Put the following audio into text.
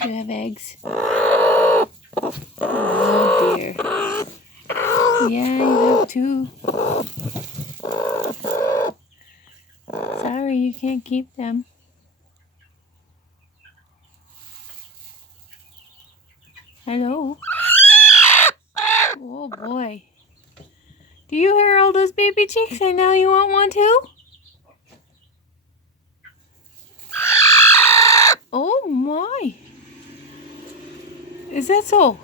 Do you have eggs? Oh dear. Yeah, you have two. Sorry, you can't keep them. Hello? Oh boy. Do you hear all those baby chicks and now you want one too? Oh my. Is that so?